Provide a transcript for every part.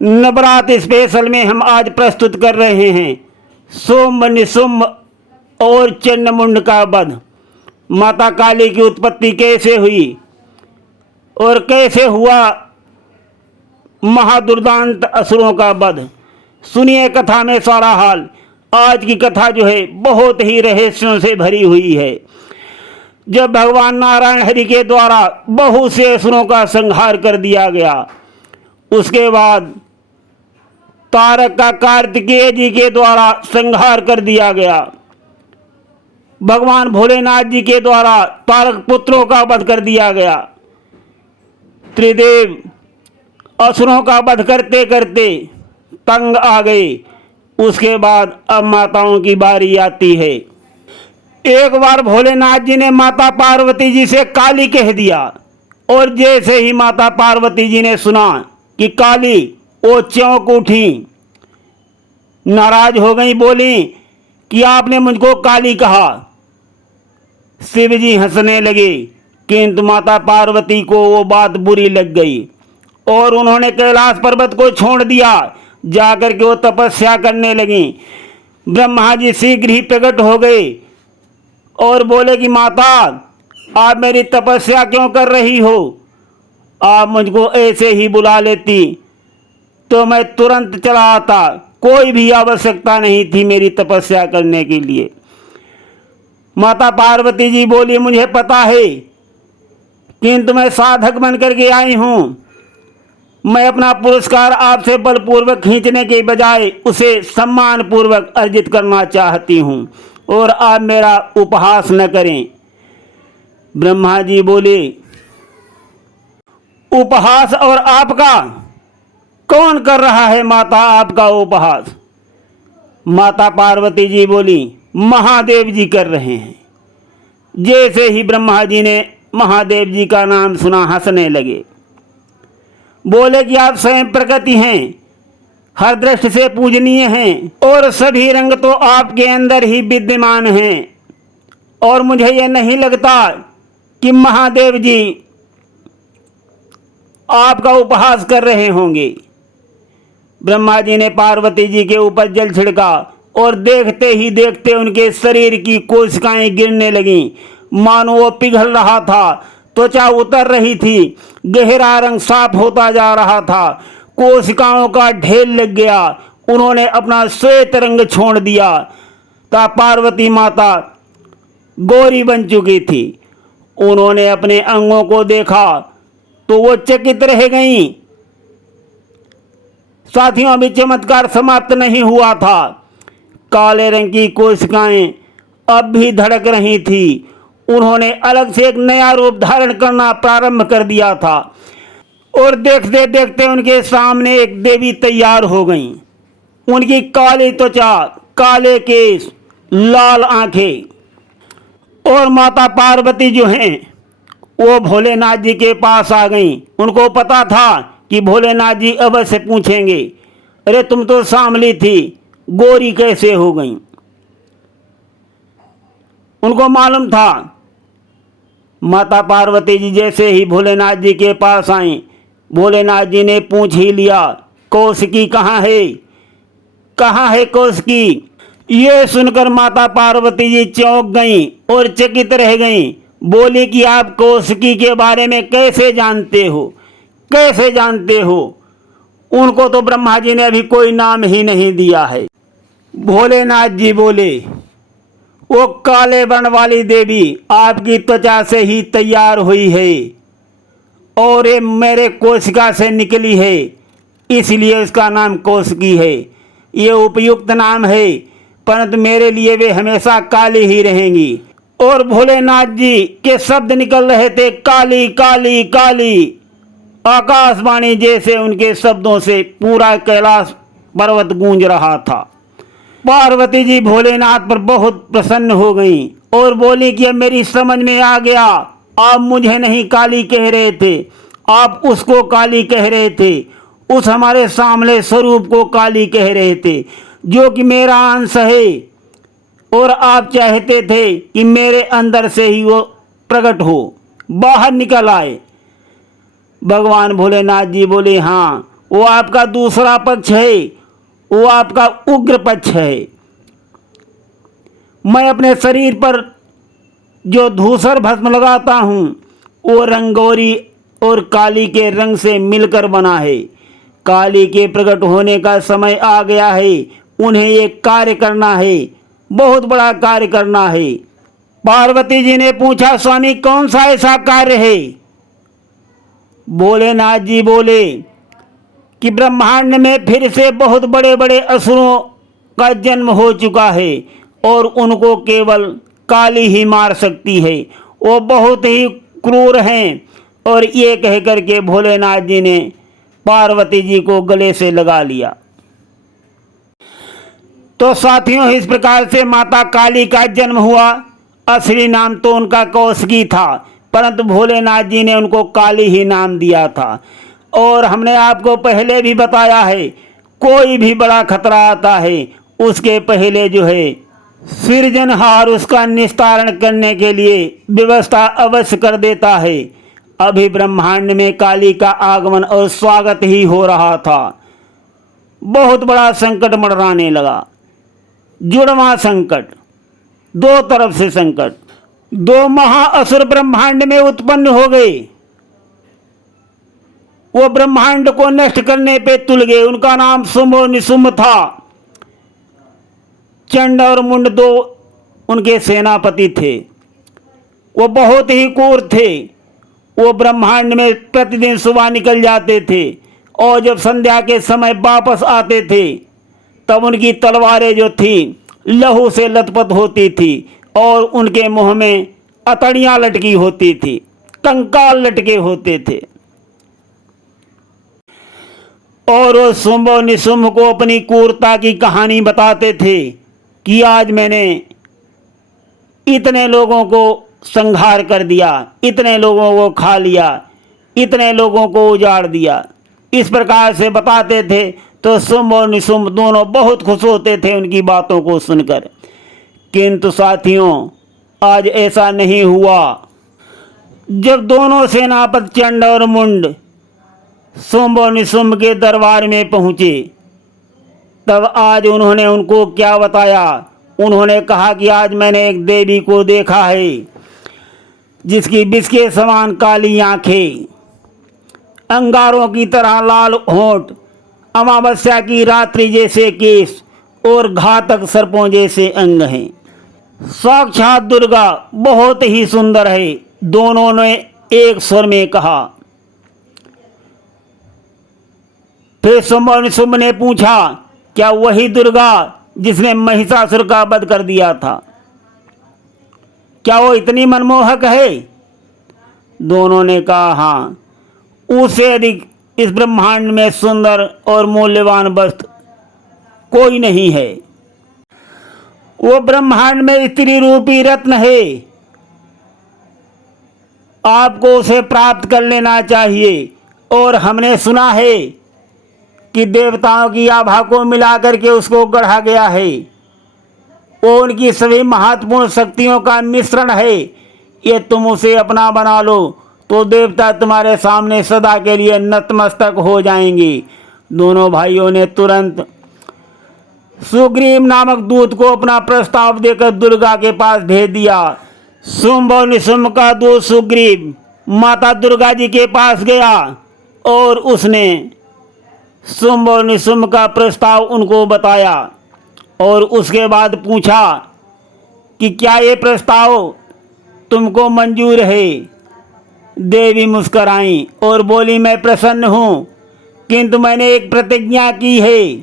Navratra special में हम आज प्रस्तुत कर रहे हैं सोम निशुम्भ और चंडमुंड का वध। माता काली की उत्पत्ति कैसे हुई और कैसे हुआ महादुर्दांत असुरों का वध। सुनिए कथा में सारा हाल। आज की कथा जो है बहुत ही रहस्यों से भरी हुई है। जब भगवान नारायण हरि के द्वारा बहुत से असुरों का संहार कर दिया गया, उसके बाद तारक का कार्तिकेय जी के द्वारा संहार कर दिया गया। भगवान भोलेनाथ जी के द्वारा तारक पुत्रों का वध कर दिया गया। त्रिदेव असुरों का वध करते करते तंग आ गए। उसके बाद अब माताओं की बारी आती है। एक बार भोलेनाथ जी ने माता पार्वती जी से काली कह दिया, और जैसे ही माता पार्वती जी ने सुना कि काली, वो चौंक उठी, नाराज हो गई, बोली कि आपने मुझको काली कहा। शिव जी हंसने लगे, किंतु माता पार्वती को वो बात बुरी लग गई और उन्होंने कैलाश पर्वत को छोड़ दिया। जाकर के वो तपस्या करने लगी। ब्रह्मा जी शीघ्र ही प्रकट हो गए और बोले कि माता, आप मेरी तपस्या क्यों कर रही हो? आप मुझको ऐसे ही बुला लेती तो मैं तुरंत चला आता। कोई भी आवश्यकता नहीं थी मेरी तपस्या करने के लिए। माता पार्वती जी बोली, मुझे पता है, किंतु मैं साधक बन करके आई हूँ। मैं अपना पुरस्कार आपसे बलपूर्वक खींचने के बजाय उसे सम्मान पूर्वक अर्जित करना चाहती हूँ, और आप मेरा उपहास न करें। ब्रह्मा जी बोले, उपहास और आपका? कौन कर रहा है माता आपका उपहास? माता पार्वती जी बोली, महादेव जी कर रहे हैं। जैसे ही ब्रह्मा जी ने महादेव जी का नाम सुना, हंसने लगे। बोले कि आप स्वयं प्रकृति हैं, हर दृष्टि से पूजनीय हैं, और सभी रंग तो आपके अंदर ही विद्यमान हैं, और मुझे यह नहीं लगता कि महादेव जी आपका उपहास कर रहे होंगे। ब्रह्मा जी ने पार्वती जी के ऊपर जल छिड़का, और देखते ही देखते उनके शरीर की कोशिकाएं गिरने लगीं, मानो वो पिघल रहा था। त्वचा उतर रही थी, गहरा रंग साफ होता जा रहा था, कोशिकाओं का ढेर लग गया। उन्होंने अपना श्वेत रंग छोड़ दिया। तब पार्वती माता गौरी बन चुकी थी। उन्होंने अपने अंगों को देखा तो वो चकित रह गईं। साथियों, अभी चमत्कार समाप्त नहीं हुआ था। काले रंग की कोशिकाएं अब भी धड़क रही थी। उन्होंने अलग से एक नया रूप धारण करना प्रारंभ कर दिया था, और देखते देखते उनके सामने एक देवी तैयार हो गईं। उनकी काली त्वचा, काले केस, लाल आंखें, और माता पार्वती जो हैं वो भोलेनाथ जी के पास आ गईं। उनको पता था कि भोलेनाथ जी अवश्य पूछेंगे, अरे तुम तो सांवली थी, गोरी कैसे हो गई? उनको मालूम था। माता पार्वती जी जैसे ही भोलेनाथ जी के पास आई, भोलेनाथ जी ने पूछ ही लिया, कौशिकी कहाँ है? कहाँ है कौशिकी? ये सुनकर माता पार्वती जी चौंक गईं और चकित रह गईं। बोली कि आप कौशिकी के बारे में कैसे जानते हो? कैसे जानते हो? उनको तो ब्रह्मा जी ने अभी कोई नाम ही नहीं दिया है। भोलेनाथ जी बोले, वो काले वर्ण वाली देवी आपकी त्वचा से ही तैयार हुई है, और ये मेरे कोशिका से निकली है, इसलिए उसका नाम कौशिकी है। ये उपयुक्त नाम है, परंतु मेरे लिए वे हमेशा काली ही रहेंगी। और भोलेनाथ जी के शब्द निकल रहे थे, काली काली काली। आकाशवाणी जैसे उनके शब्दों से पूरा कैलाश पर्वत गूंज रहा था। पार्वती जी भोलेनाथ पर बहुत प्रसन्न हो गईं और बोली कि अब मेरी समझ में आ गया, आप मुझे नहीं काली कह रहे थे, आप उसको काली कह रहे थे, उस हमारे सामने स्वरूप को काली कह रहे थे, जो कि मेरा अंश है, और आप चाहते थे कि मेरे अंदर से ही वो प्रकट हो, बाहर निकल आए। भगवान भोलेनाथ जी बोले, हाँ, वो आपका दूसरा पक्ष है, वो आपका उग्र पक्ष है। मैं अपने शरीर पर जो धूसर भस्म लगाता हूँ वो रंगोरी और काली के रंग से मिलकर बना है। काली के प्रकट होने का समय आ गया है। उन्हें एक कार्य करना है, बहुत बड़ा कार्य करना है। पार्वती जी ने पूछा, स्वामी कौन सा ऐसा कार्य है? भोलेनाथ जी बोले कि ब्रह्मांड में फिर से बहुत बड़े बड़े असुरों का जन्म हो चुका है और उनको केवल काली ही मार सकती है। वो बहुत ही क्रूर हैं। और ये कह करके भोलेनाथ जी ने पार्वती जी को गले से लगा लिया। तो साथियों, इस प्रकार से माता काली का जन्म हुआ। असली नाम तो उनका कौशिकी था, परंतु भोलेनाथ जी ने उनको काली ही नाम दिया था। और हमने आपको पहले भी बताया है, कोई भी बड़ा खतरा आता है उसके पहले जो है सृजनहार उसका निस्तारण करने के लिए व्यवस्था अवश्य कर देता है। अभी ब्रह्मांड में काली का आगमन और स्वागत ही हो रहा था। बहुत बड़ा संकट मंडराने लगा, जुड़वां संकट, दो तरफ से संकट। दो महाअसुर ब्रह्मांड में उत्पन्न हो गए। वो ब्रह्मांड को नष्ट करने पे तुल गए। उनका नाम शुंभ और निशुंभ था। चंड और मुंड दो उनके सेनापति थे। वो बहुत ही क्रूर थे। वो ब्रह्मांड में प्रतिदिन सुबह निकल जाते थे और जब संध्या के समय वापस आते थे तब उनकी तलवारें जो थी लहू से लथपथ होती थी और उनके मुंह में अतड़ियां लटकी होती थी, कंकाल लटके होते थे। और वो शुंभ और निशुंभ को अपनी क्रूरता की कहानी बताते थे कि आज मैंने इतने लोगों को संहार कर दिया, इतने लोगों को खा लिया, इतने लोगों को उजाड़ दिया। इस प्रकार से बताते थे तो शुंभ और निशुंभ दोनों बहुत खुश होते थे उनकी बातों को सुनकर। किंतु साथियों, आज ऐसा नहीं हुआ। जब दोनों सेनापति चंड और मुंड शुंभ और निशुंभ के दरबार में पहुंचे तब आज उन्होंने उनको क्या बताया। उन्होंने कहा कि आज मैंने एक देवी को देखा है जिसकी विष के समान काली आंखें, अंगारों की तरह लाल होंठ, अमावस्या की रात्रि जैसे केस और घातक सर्पों जैसे अंग हैं। साक्षात दुर्गा बहुत ही सुंदर है। दोनों ने एक स्वर में कहा। फिर शुंभ और निशुंभ ने पूछा, क्या वही दुर्गा जिसने महिषासुर का वध कर दिया था, क्या वो इतनी मनमोहक है? दोनों ने कहा, हाँ, उससे अधिक इस ब्रह्मांड में सुंदर और मूल्यवान वस्तु कोई नहीं है। वो ब्रह्मांड में स्त्री रूपी रत्न है। आपको उसे प्राप्त कर लेना चाहिए। और हमने सुना है कि देवताओं की आभा को मिलाकर के उसको गढ़ा गया है। वो उनकी सभी महत्वपूर्ण शक्तियों का मिश्रण है। ये तुम उसे अपना बना लो तो देवता तुम्हारे सामने सदा के लिए नतमस्तक हो जाएंगे। दोनों भाइयों ने तुरंत सुग्रीव नामक दूत को अपना प्रस्ताव देकर दुर्गा के पास भेज दिया। शुंभ और निशुंभ का दूत सुग्रीव माता दुर्गा जी के पास गया और उसने शुंभ और निशुंभ का प्रस्ताव उनको बताया और उसके बाद पूछा कि क्या ये प्रस्ताव तुमको मंजूर है? देवी मुस्कराई और बोली, मैं प्रसन्न हूँ, किंतु मैंने एक प्रतिज्ञा की है।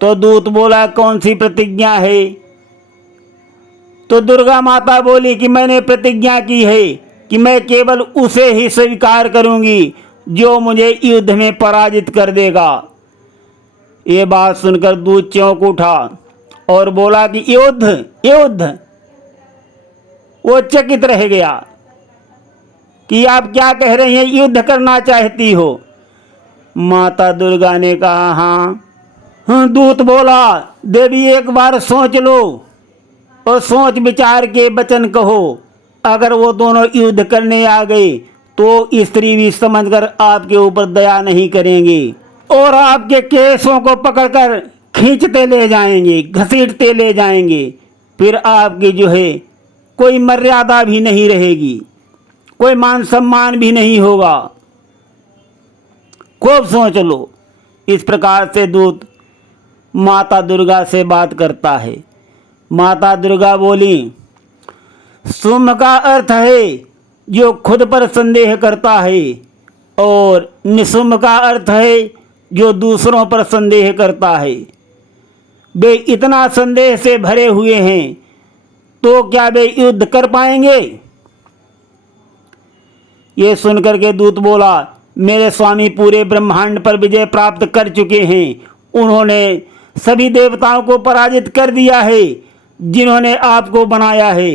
तो दूत बोला, कौन सी प्रतिज्ञा है? तो दुर्गा माता बोली कि मैंने प्रतिज्ञा की है कि मैं केवल उसे ही स्वीकार करूंगी जो मुझे युद्ध में पराजित कर देगा। ये बात सुनकर दूत चौंक उठा और बोला कि युद्ध युद्ध। वो चकित रह गया कि आप क्या कह रही हैं, युद्ध करना चाहती हो? माता दुर्गा ने कहा, हाँ। दूत बोला, देवी एक बार सोच लो और सोच विचार के वचन कहो। अगर वो दोनों युद्ध करने आ गए तो स्त्री भी समझकर आपके ऊपर दया नहीं करेंगे और आपके केसों को पकड़कर खींचते ले जाएंगे, घसीटते ले जाएंगे। फिर आपकी जो है कोई मर्यादा भी नहीं रहेगी, कोई मान सम्मान भी नहीं होगा। खूब सोच लो। इस प्रकार से दूत माता दुर्गा से बात करता है। माता दुर्गा बोली, सुम का अर्थ है जो खुद पर संदेह करता है और निसुम का अर्थ है जो दूसरों पर संदेह करता है। वे इतना संदेह से भरे हुए हैं तो क्या वे युद्ध कर पाएंगे? ये सुनकर के दूत बोला, मेरे स्वामी पूरे ब्रह्मांड पर विजय प्राप्त कर चुके हैं। उन्होंने सभी देवताओं को पराजित कर दिया है जिन्होंने आपको बनाया है।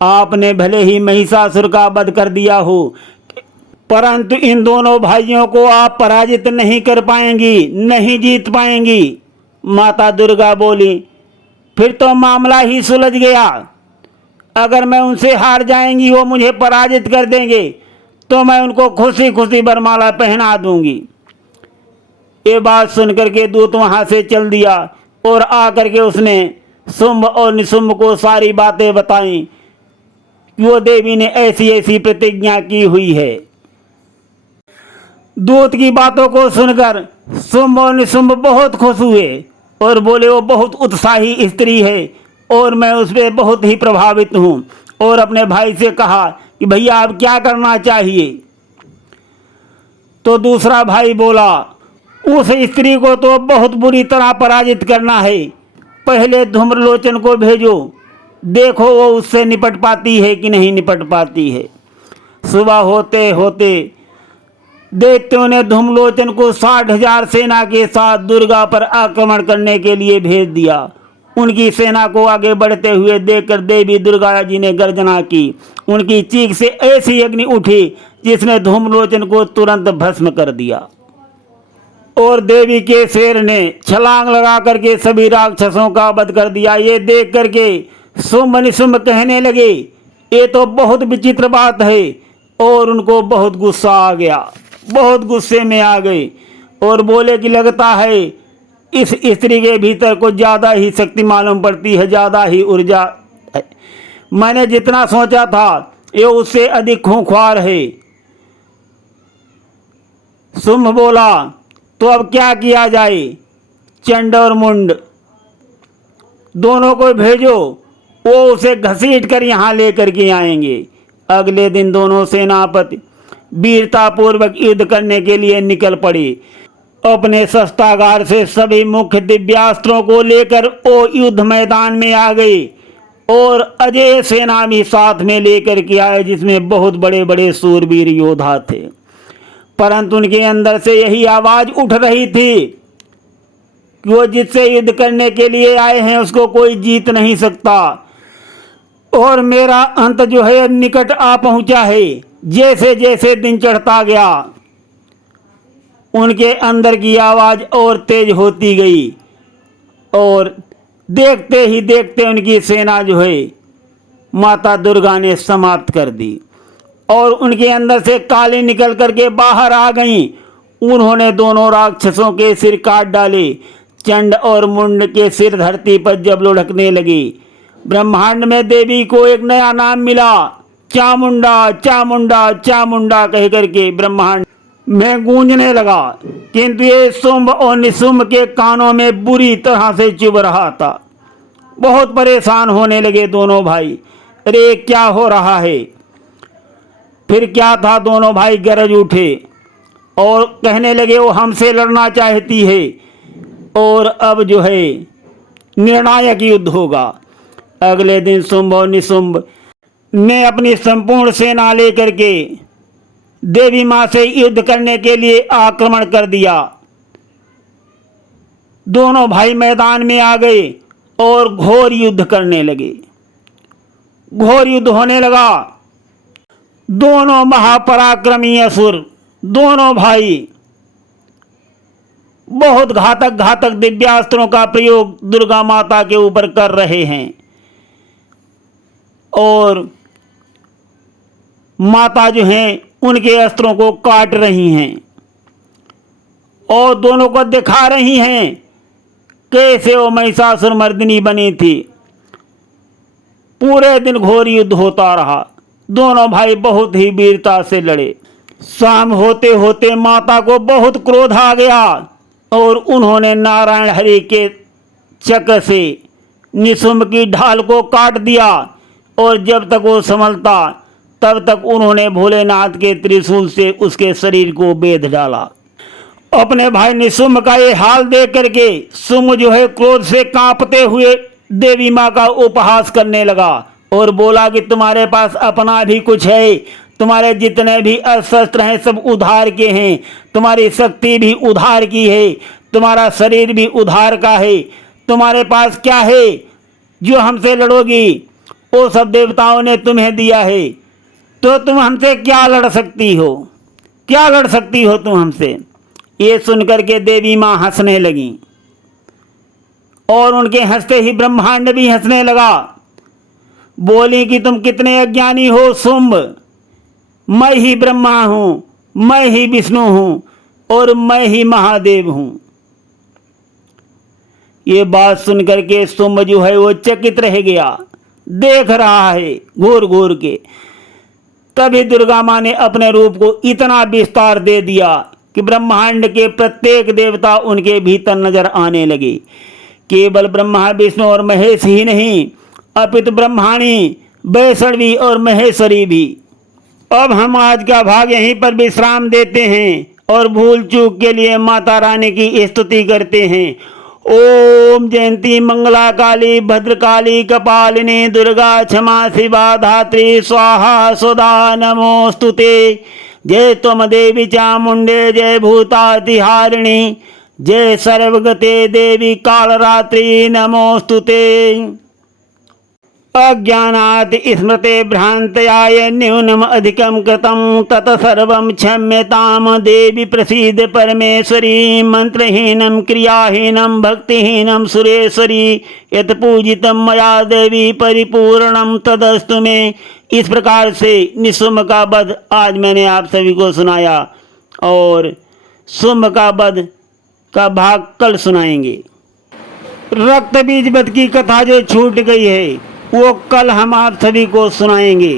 आपने भले ही महिषासुर का वध कर दिया हो, परंतु इन दोनों भाइयों को आप पराजित नहीं कर पाएंगी, नहीं जीत पाएंगी। माता दुर्गा बोली, फिर तो मामला ही सुलझ गया। अगर मैं उनसे हार जाएंगी, वो मुझे पराजित कर देंगे, तो मैं उनको खुशी खुशी वरमाला पहना दूंगी। ये बात सुनकर के दूत वहां से चल दिया और आकर के उसने शुंभ और निशुंभ को सारी बातें बताई। वो देवी ने ऐसी ऐसी प्रतिज्ञा की हुई है। दूत की बातों को सुनकर शुंभ और निशुंभ बहुत खुश हुए और बोले, वो बहुत उत्साही स्त्री है और मैं उस पर बहुत ही प्रभावित हूँ। और अपने भाई से कहा कि भैया अब क्या करना चाहिए? तो दूसरा भाई बोला, उस स्त्री को तो बहुत बुरी तरह पराजित करना है। पहले धूम्रलोचन को भेजो, देखो वो उससे निपट पाती है कि नहीं निपट पाती है। सुबह होते होते दैत्यों ने धूम्रलोचन को 60,000 सेना के साथ दुर्गा पर आक्रमण करने के लिए भेज दिया। उनकी सेना को आगे बढ़ते हुए देखकर देवी दुर्गा जी ने गर्जना की। उनकी चीख से ऐसी अग्नि उठी जिसने धूम्रलोचन को तुरंत भस्म कर दिया। और देवी के शेर ने छलांग लगा करके सभी राक्षसों का वध कर दिया। ये देख करके शुंभ निशुंभ कहने लगे, ये तो बहुत विचित्र बात है। और उनको बहुत गुस्सा आ गया, बहुत गुस्से में आ गए और बोले कि लगता है इस स्त्री के भीतर कुछ ज़्यादा ही शक्ति मालूम पड़ती है, ज़्यादा ही ऊर्जा है। मैंने जितना सोचा था ये उससे अधिक खूंखार है। शुंभ बोला, तो अब क्या किया जाए? चंड और मुंड दोनों को भेजो, वो उसे घसीट कर यहाँ लेकर के आएंगे। अगले दिन दोनों सेनापति वीरतापूर्वक युद्ध करने के लिए निकल पड़े। अपने शस्त्रागार से सभी मुख्य दिव्यास्त्रों को लेकर वो युद्ध मैदान में आ गए और अजय सेना भी साथ में लेकर के आए, जिसमें बहुत बड़े बड़े सूरवीर योद्धा थे। परंतु उनके अंदर से यही आवाज उठ रही थी कि वो जिससे युद्ध करने के लिए आए हैं उसको कोई जीत नहीं सकता और मेरा अंत जो है निकट आ पहुंचा है। जैसे जैसे दिन चढ़ता गया उनके अंदर की आवाज और तेज होती गई और देखते ही देखते उनकी सेना जो है माता दुर्गा ने समाप्त कर दी और उनके अंदर से काली निकल करके बाहर आ गईं। उन्होंने दोनों राक्षसों के सिर काट डाले। चंड और मुंड के सिर धरती पर जब लुढ़कने लगे, ब्रह्मांड में देवी को एक नया नाम मिला, चामुंडा चामुंडा चामुंडा कह करके ब्रह्मांड में गूंजने लगा। किंतु ये शुंभ और निशुंभ के कानों में बुरी तरह से चुभ रहा था। बहुत परेशान होने लगे दोनों भाई, अरे क्या हो रहा है? फिर क्या था, दोनों भाई गरज उठे और कहने लगे वो हमसे लड़ना चाहती है और अब जो है निर्णायक युद्ध होगा। अगले दिन शुंभ और निशुंभ ने अपनी संपूर्ण सेना लेकर के देवी माँ से युद्ध करने के लिए आक्रमण कर दिया। दोनों भाई मैदान में आ गए और घोर युद्ध करने लगे। घोर युद्ध होने लगा। दोनों महापराक्रमी असुर, दोनों भाई बहुत घातक घातक दिव्यास्त्रों का प्रयोग दुर्गा माता के ऊपर कर रहे हैं और माता जो हैं उनके अस्त्रों को काट रही हैं और दोनों को दिखा रही हैं कैसे वो महिषासुर मर्दिनी बनी थी। पूरे दिन घोर युद्ध होता रहा। दोनों भाई बहुत ही वीरता से लड़े। शाम होते होते माता को बहुत क्रोध आ गया और उन्होंने नारायण हरि के चक्र से निशुंभ की ढाल को काट दिया और जब तक वो संभलता तब तक उन्होंने भोलेनाथ के त्रिशूल से उसके शरीर को बेध डाला। अपने भाई निशुंभ का ये हाल देख करके शुंभ जो है क्रोध से कांपते हुए देवी माँ का उपहास करने लगा और बोला कि तुम्हारे पास अपना भी कुछ है, तुम्हारे जितने भी अस्त्र हैं सब उधार के हैं, तुम्हारी शक्ति भी उधार की है, तुम्हारा शरीर भी उधार का है, तुम्हारे पास क्या है जो हमसे लड़ोगी? वो सब देवताओं ने तुम्हें दिया है, तो तुम हमसे क्या लड़ सकती हो? क्या लड़ सकती हो तुम हमसे? ये सुनकर के देवी माँ हंसने लगी और उनके हंसते ही ब्रह्मांड भी हंसने लगा। बोली कि तुम कितने अज्ञानी हो शुंभ, मैं ही ब्रह्मा हूँ, मैं ही विष्णु हूँ और मैं ही महादेव हूँ। ये बात सुनकर के शुंभ जो है वो चकित रह गया, देख रहा है घूर घूर के। तभी दुर्गा माँ ने अपने रूप को इतना विस्तार दे दिया कि ब्रह्मांड के प्रत्येक देवता उनके भीतर नजर आने लगे। केवल ब्रह्मा विष्णु और महेश ही नहीं अपितु ब्रह्माणी, वैष्णवी और महेश्वरी भी। अब हम आज का भाग यहीं पर विश्राम देते हैं और भूल चूक के लिए माता रानी की स्तुति करते हैं। ओम जयंती मंगला काली भद्रकाली कपालिनी दुर्गा क्षमा शिवा धात्री स्वाहा सुधा नमोस्तुते। जय त्वम देवी चामुंडे जय भूतातिहारिणी जय सर्वगते देवी कालरात्रि नमोस्तुते। अज्ञानात् स्मृते भ्रान्तया न्यूनम अधिकं कृतं तत्सर्वं क्षम्यतां देवी प्रसीद परमेश्वरी। मंत्रहीनं क्रियाहीनं भक्तिहीनं सुरेश्वरी यत् पूजितं मया देवी परिपूर्णं तदस्तु मे। इस प्रकार से निशुंभ का वध आज मैंने आप सभी को सुनाया और शुंभ का वध का भाग कल सुनाएंगे। रक्त बीज वध की कथा जो छूट गई है वो कल हम आप सभी को सुनाएंगे।